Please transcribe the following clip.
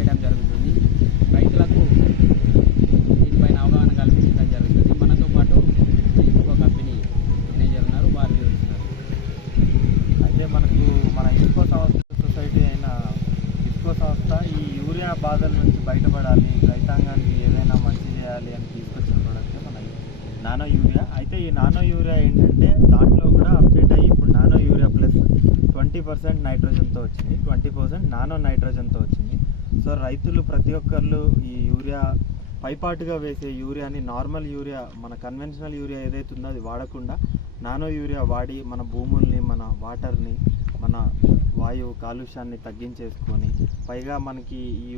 చేయడం జరుగుతుంది. రైతులకు దీనిపైన అవగాహన కల్పించడం జరుగుతుంది. మనతో పాటు ఇఫ్కో కంపెనీ మేనేజర్ ఉన్నారు, వారు వివరిస్తారు. అయితే మనకు మన ఇఫ్కో సొసైటీ అయిన ఇఫ్కో సంస్థ ఈ యూరియా బాధల నుంచి బయటపడాలి, రైతాంగానికి ఏదైనా మంచి చేయాలి అని తీసుకొచ్చిన ప్రోడక్ట్ మన నానో యూరియా. అయితే ఈ నానో యూరియా ఏంటంటే దాంట్లో కూడా అప్డేట్ అయ్యి ఇప్పుడు నానో యూరియా ప్లస్ 20% నైట్రోజన్తో వచ్చింది, 20% నానో నైట్రోజన్తో వచ్చింది. సో రైతులు ప్రతి ఒక్కళ్ళు ఈ యూరియా పైపాటుగా వేసే యూరియాని, నార్మల్ యూరియా మన కన్వెన్షనల్ యూరియా ఏదైతే ఉందో అది వాడకుండా నానో యూరియా వాడి మన భూముల్ని, మన వాటర్ని, మన వాయువు కాలుష్యాన్ని తగ్గించేసుకొని పైగా మనకి ఈ